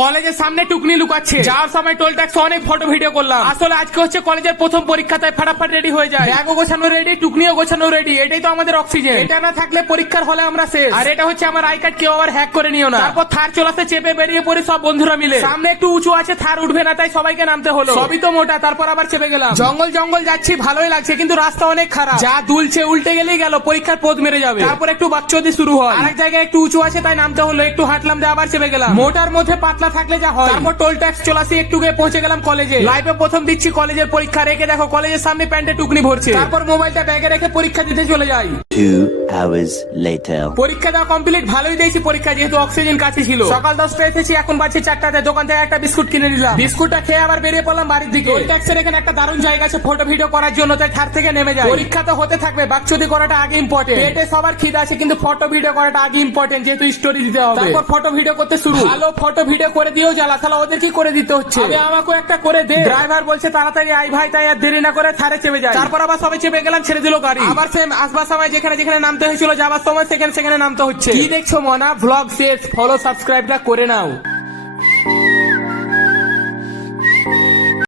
কলেজের সামনে টুকনি লুকাচ্ছে, যাওয়ার সময় টোল ট্যাক্স অনেক ফটো ভিডিও করলাম। আসলে আজকে হচ্ছে কলেজের প্রথম পরীক্ষা, তাই ফাটাফাট রেডি হয়ে যায়। ব্যাগও গোছানো রেডি, টুকনিও গোছানো রেডি। এটাই তো আমাদের অক্সিজেন। এটা না থাকলে পরীক্ষার হলে আমরা শেষ। আর এটা হচ্ছে আমার আই কার্ড, কেউ আবার হ্যাক করে নিও না। তারপর থার চলাতে চেপে বেরিয়ে পড়ি সব বন্ধুরা মিলে। সামনে একটু উঁচু আছে, থার উঠবে না, তাই সবাইকে নামতে হলো। সবই তো মোটা, তারপর আবার চেপে গেলাম। জঙ্গল জঙ্গল যাচ্ছি, ভালোই লাগছে, কিন্তু রাস্তা অনেক খারাপ। যা দুলছে, উল্টে গেলেই গেল, পরীক্ষার পথ মেরে যাবে। তারপর একটু বাকচুদি শুরু হয়। আরেক জায়গায় একটু উঁচু আছে, তাই নামতে হলো। একটু হাঁটলাম, দিয়ে আবার চেপে গেলাম। মোটার মধ্যে পাতলা থাকলে যা হয়। তারপর টোল ট্যাক্স চলাসি একটু গিয়ে পৌঁছে গেলাম কলেজে। লাইফে প্রথম দিচ্ছি কলেজের পরীক্ষা। রেখে দেখো কলেজের সামনে প্যান্টে টুকনি ভরছে। তারপর মোবাইলটা ব্যাগে রেখে পরীক্ষা দিতে চলে যাই। 2 hours later. পরীক্ষা দেওয়া কমপ্লিট। ভালোই দিয়েছি পরীক্ষা, যেহেতু অক্সিজেন কাছে ছিল। সকাল 10টা এসেছি, এখন বাজছে 4টাতে। দোকান থেকে একটা বিস্কুট কিনে নিলাম। বিস্কুটটা খেয়ে আবার বেরিয়ে পড়লাম বাড়ির দিকে। টোল ট্যাক্সের এখানে একটা দারুণ জায়গা আছে ফটো ভিডিও করার জন্য, তাই থার থেকে নেমে যায়। পরীক্ষা তো হতে থাকবে, বাকচুদি করাটা আগে ইম্পর্টেন্ট। পেটে সবার খিদে আছে, কিন্তু ফটো ভিডিও করাটা আগে ইম্পর্টেন্ট, যেহেতু স্টোরি দিতে হবে। তারপর ফটো ভিডিও করতে শুরু। ভালো ফটো ভিডিও করে দিয়েও জ্বালা, তাহলে ওদের কি করে দিতে হচ্ছে। আমাকে একটা করে দে। ড্রাইভার বলছে তাড়াতাড়ি আই ভাই, তাই আর দেরি না করে থারে চেপে যায়। তারপর আবার সবাই চেপে গেলাম, ছেড়ে দিল গাড়ি। আবার সেম আসবার সময় যেখানে যেখানে নামতে হয়েছিল, যাবার সময় সেখানে সেখানে নামতে হচ্ছে। কি দেখছো মনা, ভ্লগ শেষ। ফলো সাবস্ক্রাইবটা করে নাও।